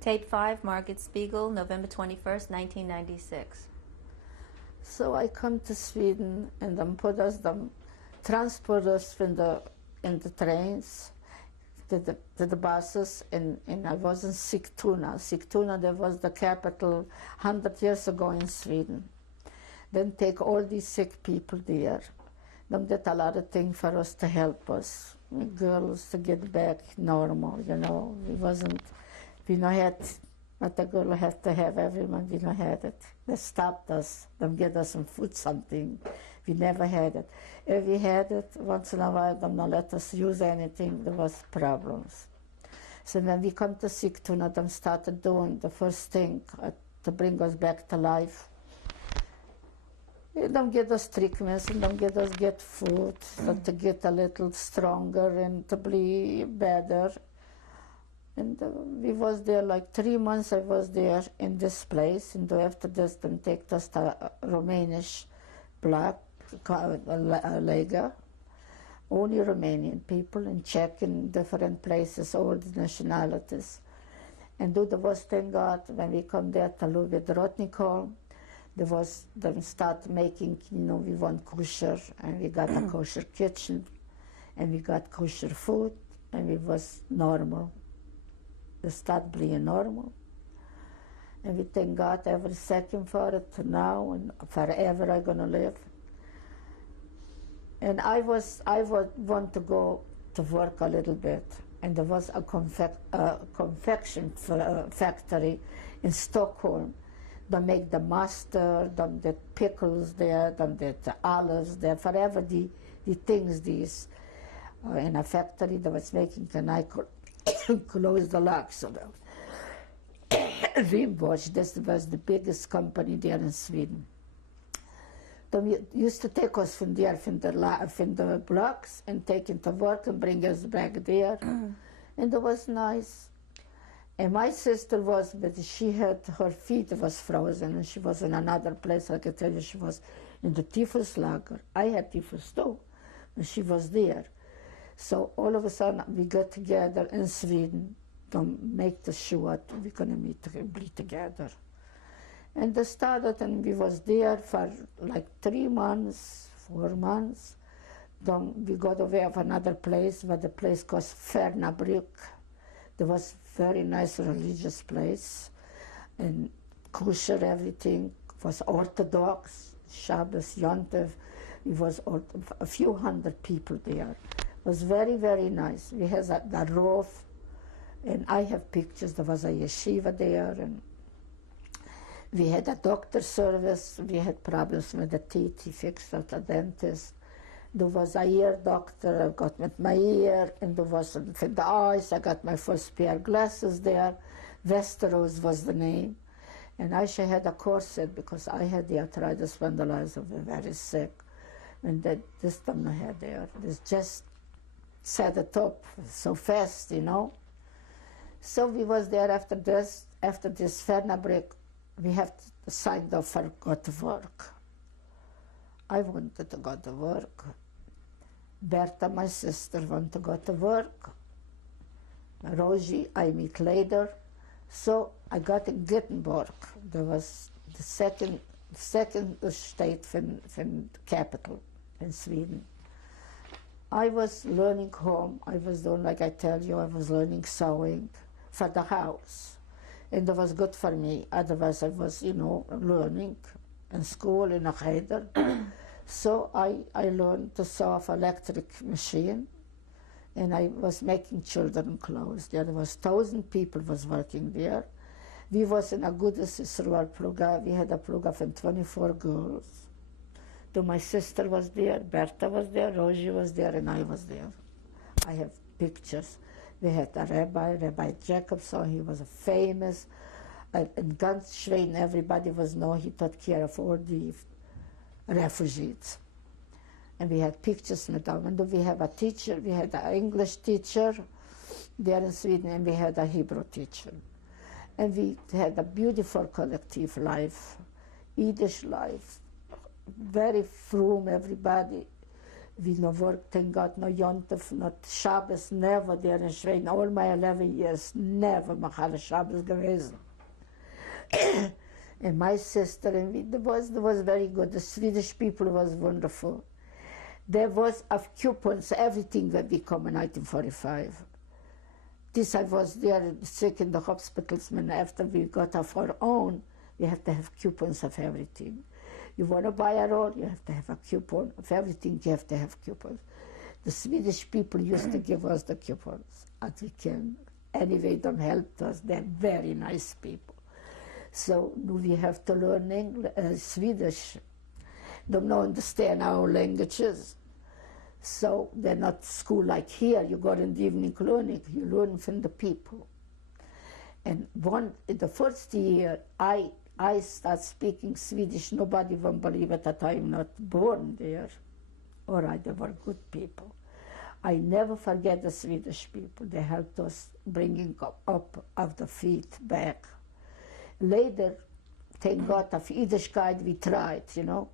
Take5, Margaret Spiegel, November 21st, 1996. So I come to Sweden and them transport us in the trains to the buses, and I was in Sigtuna. Sigtuna, that was the capital 100 years ago in Sweden. Then take all these sick people there. They did a lot of things for us to help us, girls, to get back normal, you know. We not had what a girl had to have, everyone, we not had it. They stopped us, they gave us some food, something. We never had it. If we had it, once in a while, they not let us use anything, there was problems. So when we come to Sigtuna, they started doing the first thing to bring us back to life. They get us treatments, and they get food, and to get a little stronger and to be better. And we was there like 3 months. I was there in this place, and after this, they take us to Romanian block, Lega, only Romanian people, and check in different places, all the nationalities. And do the worst thing God, when we come there to live with Rotnikol, they start making, you know, we want kosher, and we got a kosher kitchen, and we got kosher food, and we was normal. They start being normal. And we thank God every second for it now and forever I'm gonna live. And I want to go to work a little bit. And there was a confection factory in Stockholm. They make the mustard, they did pickles there, they did the olives there, forever the things these in a factory that was making, and I could close the locks of them. Rimbosch, this was the biggest company there in Sweden. They used to take us from there, from the blocks, and take into work and bring us back there. And it was nice. And my sister was, but she had, her feet was frozen, and she was in another place. I can tell you, she was in the typhus lager. I had typhus too, and she was there. So all of a sudden, we got together in Sweden to make the Shoah. We're going to be together. And they started, and we was there for like 3 months, 4 months. Then we got away of another place, where the place called Fernabrück. There was very nice religious place, and kosher everything, was Orthodox, Shabbos, Yontev. It was a few hundred people there. It was very, very nice. We had that roof, and I have pictures. There was a yeshiva there, and we had a doctor service. We had problems with the teeth. He fixed at a dentist. There was a ear doctor. I got with my ear, and there was for the eyes. I got my first pair of glasses there. Westeros was the name. And I had a corset because I had the arthritis spondylitis, very sick. And this time I had there. This just set it up so fast, you know. So we was there after this Fernabrück. We have signed off for go to work. I wanted to go to work. Berta, my sister, wanted to go to work. Rosie, I meet later. So I got in Gothenburg. There was the second state from the capital in Sweden. I was learning home. I was doing, like I tell you, I was learning sewing for the house. And it was good for me. Otherwise I was, you know, learning in school in a cheder. So I learned to sew off electric machine, and I was making children clothes. There was 1,000 people was working there. We was in a good Israel pluga. We had a pluga from 24 girls. So my sister was there, Berta was there, Rosie was there, and I was there. I have pictures. We had a Rabbi Jacobson. He was a famous. In ganz Schweden, everybody was know he took care of all the refugees. And we had pictures with them. And we have a teacher. We had an English teacher there in Sweden, and we had a Hebrew teacher. And we had a beautiful collective life, Yiddish life, very frum, everybody. We no work, thank God, no Jontef, not Shabbos, never there in Schweden. All my 11 years, never Machal Shabbos gewesen. And my sister, and we, there was very good. The Swedish people was wonderful. There was of coupons, everything when we come in 1945. This I was there sick in the hospitals, and after we got off our own, we have to have coupons of everything. You want to buy a roll, you have to have a coupon. Of everything, you have to have coupons. The Swedish people used to give us the coupons as we can. Anyway, they helped us. They're very nice people. So we have to learn Swedish. They don't understand our languages. So they're not school like here. You go in the evening clinic, you learn from the people. And in the first year, I start speaking Swedish. Nobody won't believe it that I'm not born there. All right, they were good people. I never forget the Swedish people. They helped us bringing up of the feet back. Later, thank God, of Yiddishkeit we tried, you know.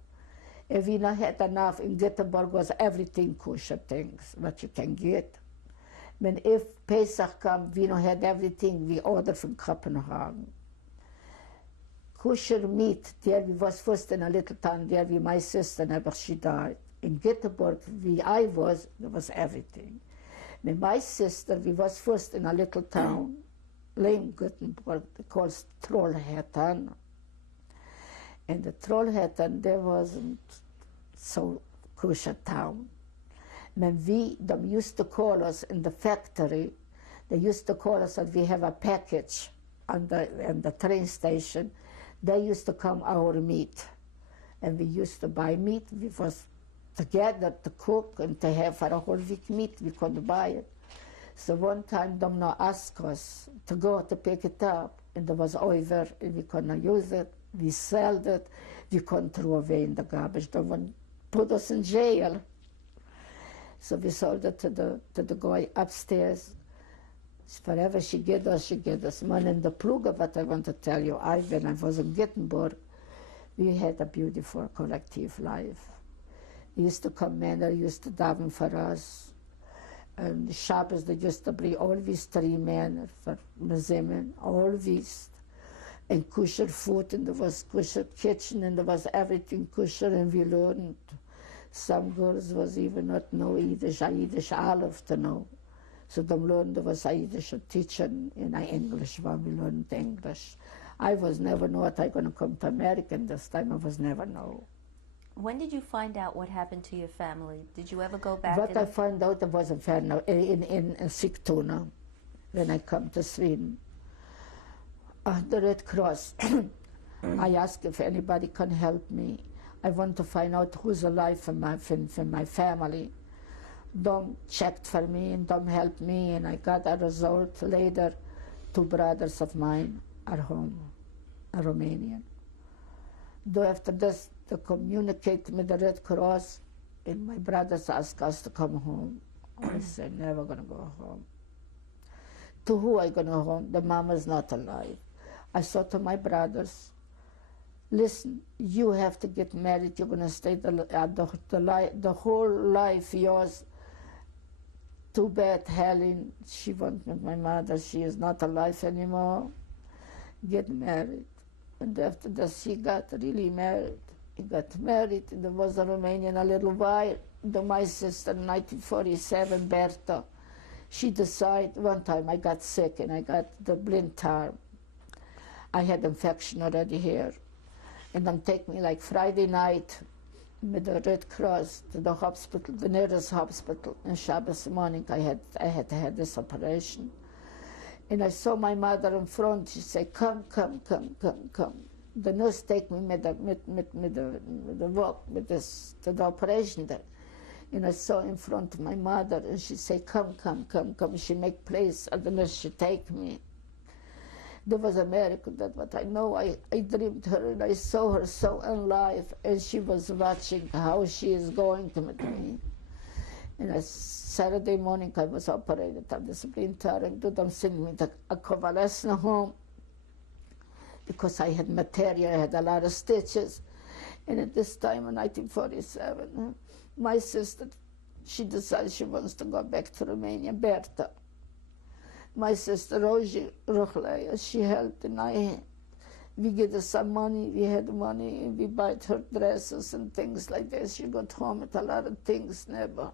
If we not had enough, in Göteborg was everything kosher things, what you can get. When if Pesach come, we not had everything, we ordered from Copenhagen. Kosher meat, there we was first in a little town, there we, my sister, never she died. In Göteborg, there was everything. When my sister, we was first in a little town, Lane Göteborg, called Trollhättan. And the Trollhättan, there wasn't so kosher town. When them used to call us in the factory, they used to call us that we have a package on the train station. They used to come our meat. And we used to buy meat. We was together to cook and to have for a whole week meat. We couldn't buy it. So one time them now asked us to go to pick it up. And there was over, and we couldn't use it. We sold it. We couldn't throw away in the garbage. They would put us in jail. So we sold it to the guy upstairs. Forever she get us. Man, in the Pluga, what I want to tell you, when I was in Gothenburg, we had a beautiful collective life. Used to come men, they used to daven for us. And Shabbos, they used to bring always 3 men for Mezimen, always. And kosher food, and there was kosher kitchen, and there was everything kosher, and we learned. Some girls was even not know Yiddish, a Yiddish olive to know. So they learned there was a Yiddish teacher in English when we learned English. I was never know that I going to come to America this time. I was never know. When did you find out what happened to your family? Did you ever go back? What I found out was in Sigtuna, when I come to Sweden. The Red Cross. I asked if anybody can help me. I want to find out who's alive from my family. Dom checked for me and Dom helped me, and I got a result later. 2 brothers of mine are home, a Romanian. Though after this, to communicate with the Red Cross, and my brothers asked us to come home. I said, never gonna go home. To who I gonna go home? The mama's not alive. I said to my brothers, listen, you have to get married. You're gonna stay the whole life yours. Too bad, Helen, she went with my mother. She is not alive anymore. Get married. And after that, she got really married. He got married, and there was a Romanian a little while. My sister, in 1947, Berta, she decided, one time I got sick and I got the blind arm. I had infection already here. And then take me like Friday night with the Red Cross to the hospital, the nearest hospital. And Shabbos morning I had to have this operation. And I saw my mother in front. She said, come. The nurse take me with the walk, with this, to the operation there. And I saw in front of my mother, and she said, come. She make place, and the nurse, she take me. There was a miracle, that what I know. I dreamed her, and I saw her so alive, and she was watching how she is going to meet me. And Saturday morning, I was operated on this splinter, and them send me to a convalescent home, because I had material, I had a lot of stitches. And at this time in 1947, my sister She decided she wants to go back to Romania. Berta, my sister Rosie Ruchlea, she helped, and we get her some money. We had money, and we bought her dresses and things like that. She got home with a lot of things, never.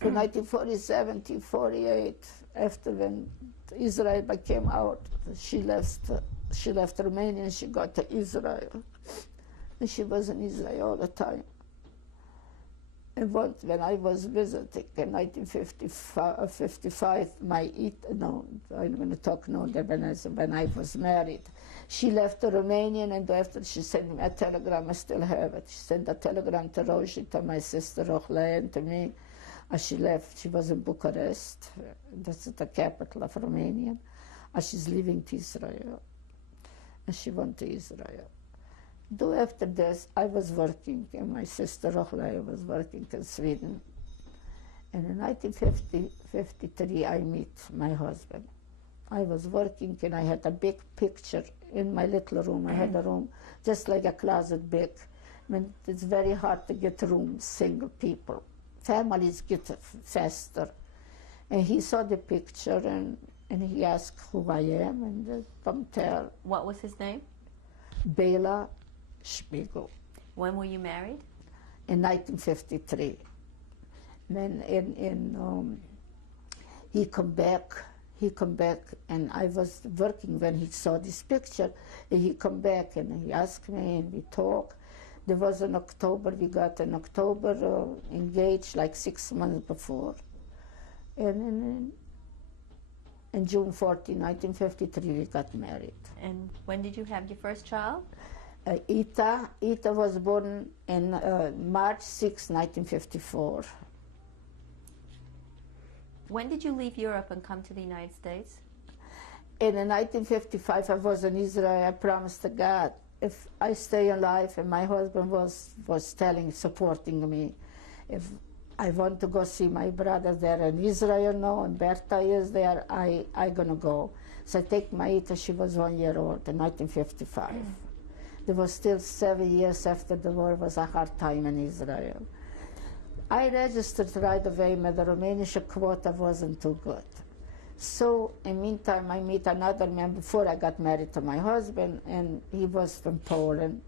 From 1947 to 48, after when Israel came out, she left Romania and she got to Israel. And she was in Israel all the time. And once when I was visiting in 1955, I'm going to talk now when I was married. She left Romania, and after she sent me a telegram, I still have it. She sent a telegram to Rosie, to my sister Rochlea, and to me. As she left, she was in Bucharest, that's the capital of Romania, and she's leaving to Israel, and she went to Israel. Though after this, I was working, and my sister Rochlea was working in Sweden, and in 1953, I met my husband. I was working, and I had a big picture in my little room. I had a room just like a closet big. I mean, it's very hard to get rooms, single people. Families get faster. And he saw the picture, and he asked who I am, and from there. What was his name? Bela Spiegel. When were you married? In 1953. Then he come back, and I was working when he saw this picture, and he come back, and he asked me, and we talked. There was in October, we got in October engaged like 6 months before. And in June 14, 1953, we got married. And when did you have your first child? Ita was born in March 6, 1954. When did you leave Europe and come to the United States? In 1955, I was in Israel. I promised to God, if I stay alive, and my husband was supporting me, if I want to go see my brother there in Israel now, and Berta is there, I gonna go. So I take my Ita, she was 1 year old in 1955. There was still 7 years after the war, was a hard time in Israel. I registered right away, but the Romanian quota wasn't too good. So in the meantime, I meet another man before I got married to my husband, and he was from Poland,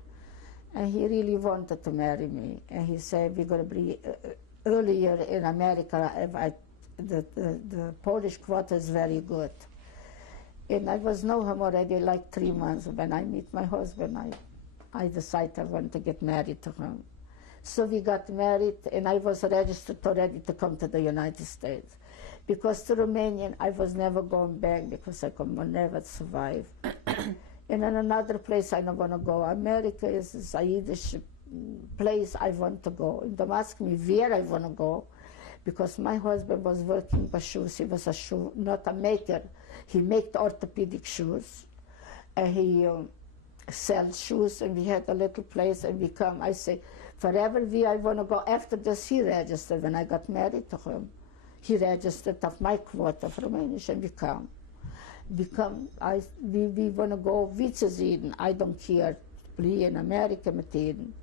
and he really wanted to marry me. And he said, we're going to be earlier in America. The Polish quota is very good. And I was know him already like 3 months. When I meet my husband, I decided I want to get married to him. So we got married, and I was registered already to come to the United States. Because to Romanian, I was never going back because I could never survive. And in another place I don't want to go. America is a Yiddish place I want to go. And they ask me where I want to go, because my husband was working for shoes. He was a shoe, not a maker. He made orthopedic shoes. And he sells shoes, and we had a little place, and we come. I say, forever I want to go. After this, he registered when I got married to him. He registered of my quota of Romanian, and we come. We want to go Witzesiden. I don't care. We in America met Eden.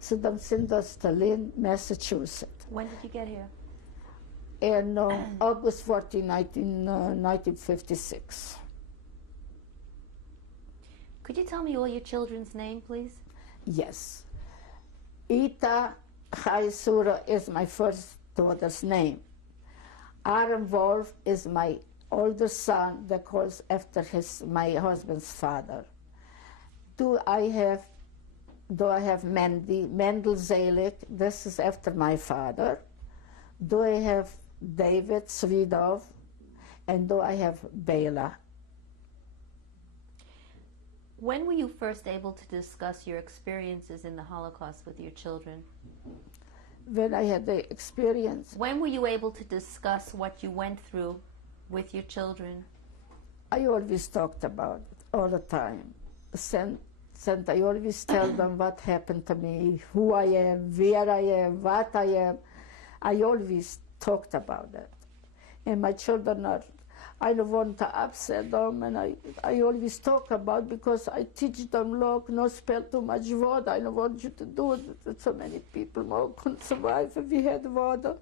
So they send us to Lynn, Massachusetts. When did you get here? In August 14, 1956. Could you tell me all your children's name, please? Yes. Ita Chaisura is my first daughter's name. Aaron Wolf is my older son that calls after my husband's father. Do I have Mendel Zelig? This is after my father. Do I have David Svidov? And do I have Bela? When were you first able to discuss your experiences in the Holocaust with your children? When I had the experience. When were you able to discuss what you went through with your children? I always talked about it all the time. I always tell them what happened to me, who I am, where I am, what I am. I always talked about it. And my children I don't want to upset them, and I always talk about, because I teach them, look, no spill too much water. I don't want you to do it. That so many people more couldn't survive if we had water.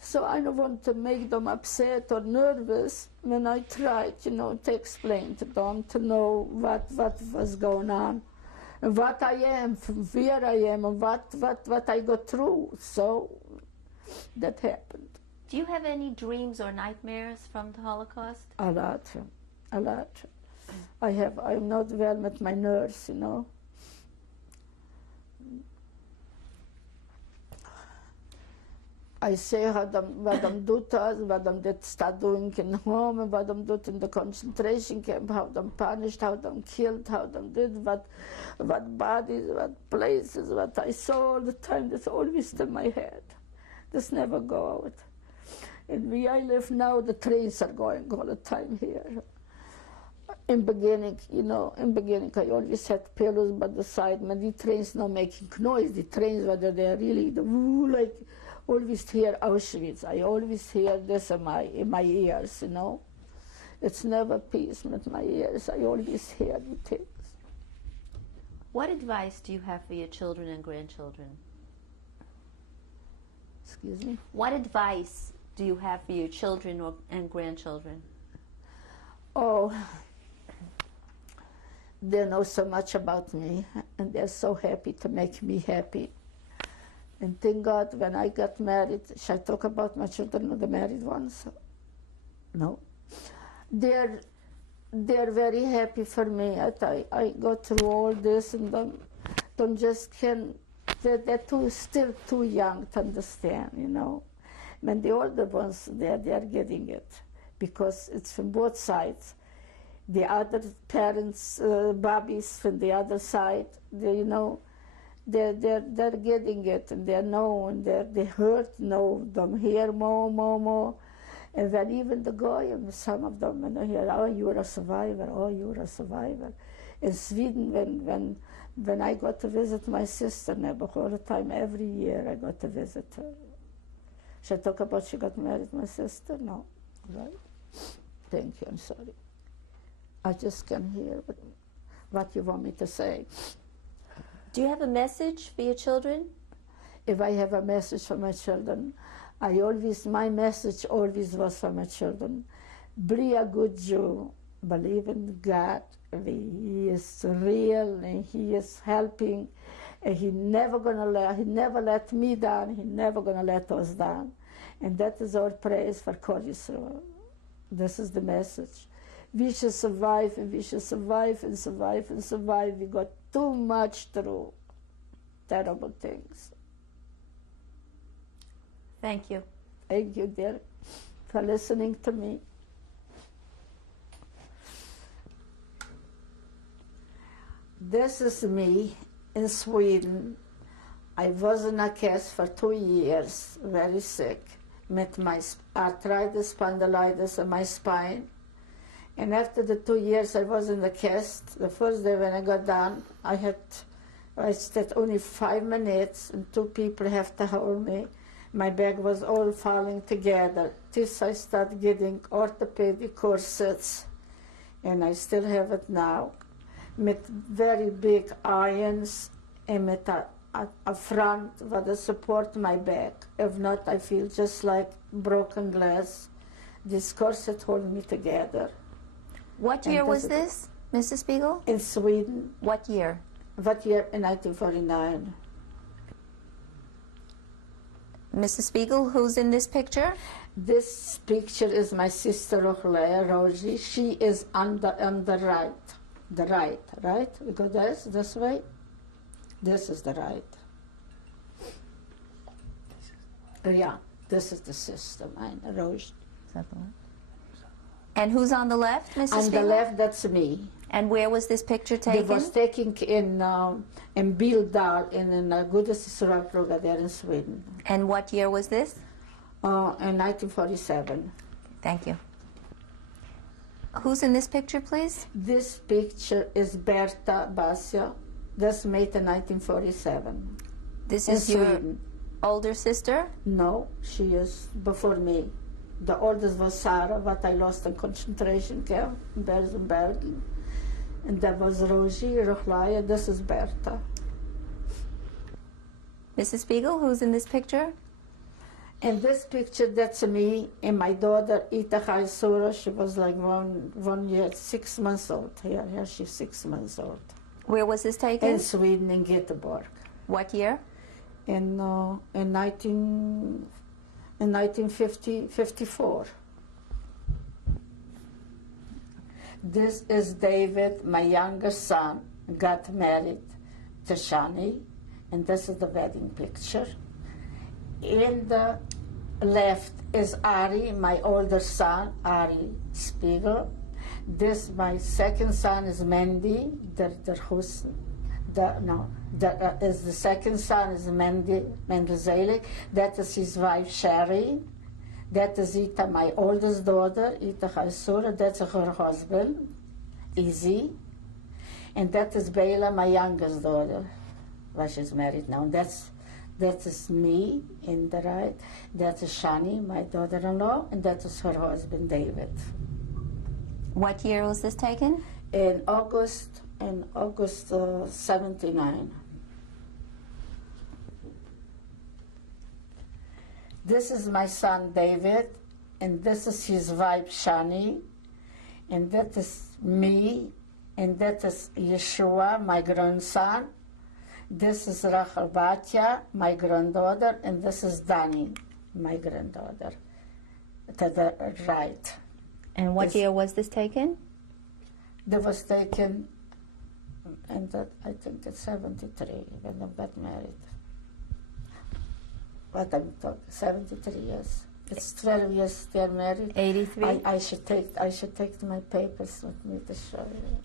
So I don't want to make them upset or nervous when I try, to explain to them, to know what was going on, and what I am, from where I am, and what I go through. So that happened. Do you have any dreams or nightmares from the Holocaust? A lot. I'm not well with my nerves, I say what them do to us, what them did start doing in home, and what them did in the concentration camp, how them punished, how them killed, how them did, what bodies, what places, what I saw all the time. That's always in my head. This never go out. And where I live now, the trains are going all the time here. In beginning, I always had pillows by the side, but the trains not making noise. The trains, whether they're really like always hear Auschwitz. I always hear this in my ears, It's never peace with my ears. I always hear the things. What advice do you have for your children and grandchildren? Excuse me? What advice do you have for your children and grandchildren? Oh, they know so much about me, and they're so happy to make me happy. And thank God, when I got married, should I talk about my children or the married ones? No. They're very happy for me. I go through all this, and don't just can. They're still too young to understand, When the older ones, they are getting it, because it's from both sides. The other parents, babies from the other side, they're getting it, and they know, and they hurt, them hear more. And then even the goyim, some of them, when they hear, oh, you're a survivor, oh, you're a survivor. In Sweden, when I got to visit my sister, all the time, every year I got to visit her. Should I talk about she got married, my sister? No, right? Thank you, I'm sorry. I just can't hear what you want me to say. Do you have a message for your children? If I have a message for my children, my message always was for my children. Be a good Jew, believe in God. He is real, and He is helping, and He never let me down. He never gonna let us down, and that is our praise for Kol Yisrael. This is the message. We should survive, and we should survive and survive and survive. We got too much through terrible things. Thank you. Thank you, dear, for listening to me. This is me in Sweden. I was in a cast for 2 years, very sick, with my arthritis, spondylitis in my spine. And after the 2 years I was in the cast, the first day when I got done, I stayed only 5 minutes, and 2 people have to hold me. My back was all falling together. This I started getting orthopedic corsets, and I still have it now, with very big irons, and with a front that support my back. If not, I feel just like broken glass. This corset holds me together. What year was this, Mrs. Spiegel? In Sweden. What year? What year? In 1949. Mrs. Spiegel, who's in this picture? This picture is my sister Rosie. She is on the right. The right? We go this way. This is the right. Yeah, this is the sister, mine, Rosie. Is that the one? And who's on the left, Mrs. On Spiegel? the left, that's me. And where was this picture taken? It was taken in Bildal, in Godes Yisrael program there in Sweden. And what year was this? In 1947. Thank you. Who's in this picture, please? This picture is Berta Basia. That's made in 1947. This in is your Sweden. older sister? No, she is before me. The oldest was Sarah, what I lost in concentration camp in Bergen. And that was Rosie, Rochlaya, this is Bertha. Mrs. Spiegel, who's in this picture? In this picture, that's me and my daughter, Ita Sura. She was like 1 year, 6 months old. Here she's 6 months old. Where was this taken? In Sweden, in Göteborg. What year? In 1954. This is David, my younger son, got married to Shani, and this is the wedding picture. In the left is Ari, my older son, Ari Spiegel. This, my second son, is Mendy. The second son is Mendelzelig. That is his wife, Sherry. That is Ita, my oldest daughter, Ita Chaisura. That's her husband, Izzy. And that is Bela, my youngest daughter. Well, she's married now. That is me in the right. That is Shani, my daughter-in-law, and that is her husband, David. What year was this taken? In August 79. This is my son, David, and this is his wife, Shani, and that is me, and that is Yeshua, my grandson. This is Rachel Batya, my granddaughter, and this is Dani, my granddaughter, to the right. And what year was this taken? That was taken, and I think it's 73 when I got married. What I'm talking, 73 years. It's 12 years they're married. 83. I should take my papers with me to show you.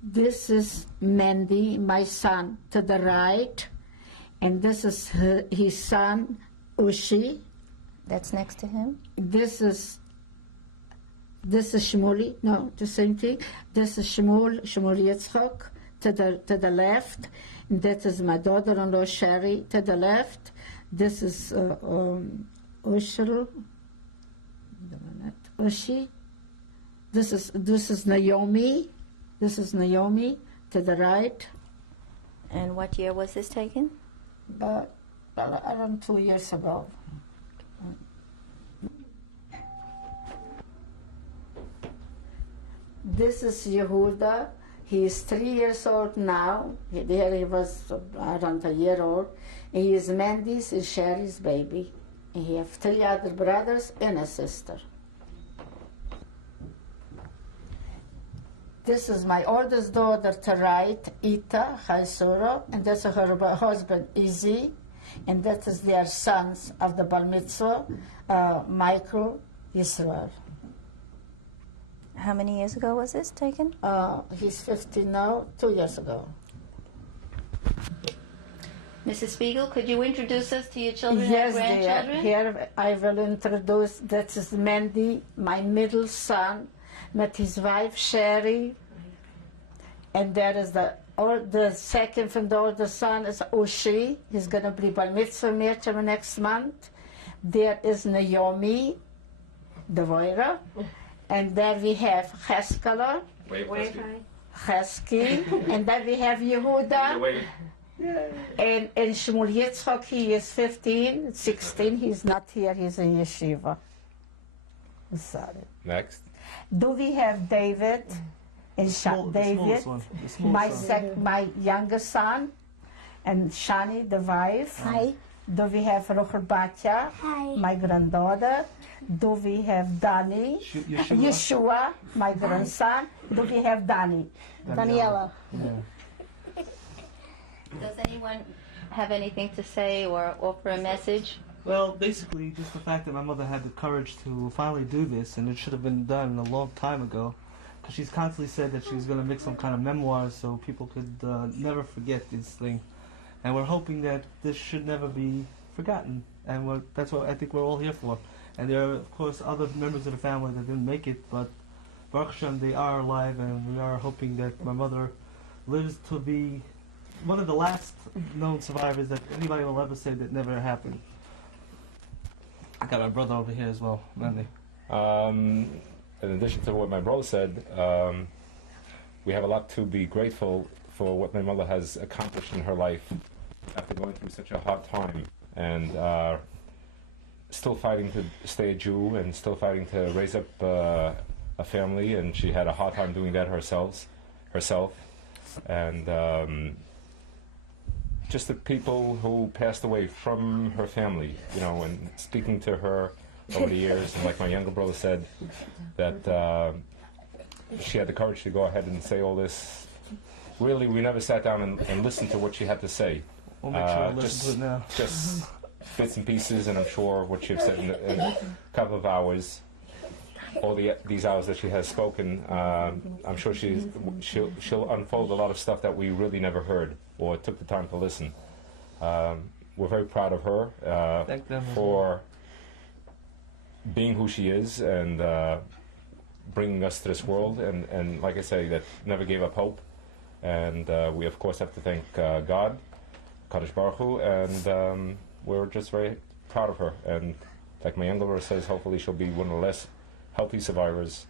This is Mandy, my son, to the right, and this is his son, Ushi. That's next to him. This is Shmuli. No, the same thing. This is Shmul Yitzchok to the left. And that is my daughter-in-law Sherry to the left. This is Ushru. Ushi. This is Naomi. This is Naomi to the right. And what year was this taken? Around 2 years ago. This is Yehuda. He is 3 years old now. There he was around a year old. And he is Mandy's and Sherry's baby. And he have 3 other brothers and a sister. This is my oldest daughter to right, Ita Chaisuro, and that's her husband, Izzy, and that is their sons of the Bar Mitzvah, Michael, Israel. How many years ago was this taken? He's 50 now, 2 years ago. Mrs. Spiegel, could you introduce us to your children Yes, and grandchildren? Here I will introduce, that is Mandy, my middle son, met his wife Sherry, and there is the second from the older son is Ushi. He's going to be Bar Mitzvah next month. There is Naomi, the Voira, and there we have Cheskala, Chesky, and then we have Yehuda. And Shmuel Yitzchok, he is 15, 16. He's not here. He's in yeshiva. I'm sorry. Next. Do we have David and David, my younger son, and Shani, the wife? Hi. Do we have Rochel Batya, Hi. my granddaughter? Do we have Dani, Yeshua, my grandson? Do we have Dani? Daniela. Does anyone have anything to say or offer a message? Well, basically, just the fact that my mother had the courage to finally do this, and it should have been done a long time ago, because she's constantly said that she's going to make some kind of memoir so people could never forget this thing. And we're hoping that this should never be forgotten, and that's what I think we're all here for. And there are, of course, other members of the family that didn't make it, but Baruch Hashem, they are alive, and we are hoping that my mother lives to be one of the last known survivors that anybody will ever say that never happened. I got my brother over here as well, Mandy. In addition to what my brother said, we have a lot to be grateful for what my mother has accomplished in her life after going through such a hard time, and still fighting to stay a Jew and still fighting to raise up a family, and she had a hard time doing that herself. And just the people who passed away from her family, you know, and speaking to her over the years, and like my younger brother said, that she had the courage to go ahead and say all this. Really, we never sat down and listened to what she had to say. We'll make sure to listen to it now. Just bits and pieces, and I'm sure what she'd said in a couple of hours, all these hours that she has spoken, I'm sure she'll unfold a lot of stuff that we really never heard or took the time to listen. We're very proud of her for being who she is and bringing us to this world, and like I say, that never gave up hope. And we of course have to thank God, Kadosh Baruch Hu, and we're just very proud of her. And like my younger brother says, hopefully she'll be one of the less healthy survivors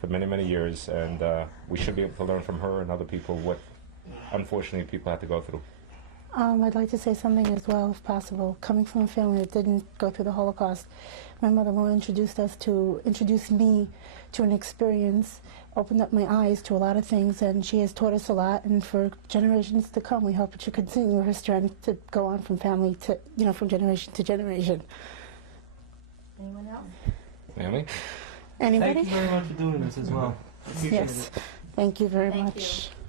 for many, many years, and we should be able to learn from her and other people what unfortunately people have to go through. I'd like to say something as well, if possible. Coming from a family that didn't go through the Holocaust, my mother introduced me to an experience, opened up my eyes to a lot of things, and she has taught us a lot. And for generations to come, we hope that she continue her strength to go on from family to, you know, from generation to generation. Anyone else? Naomi? Anybody? Thank you very much for doing this as well. Appreciate Yes. it. Thank you very Thank much. you.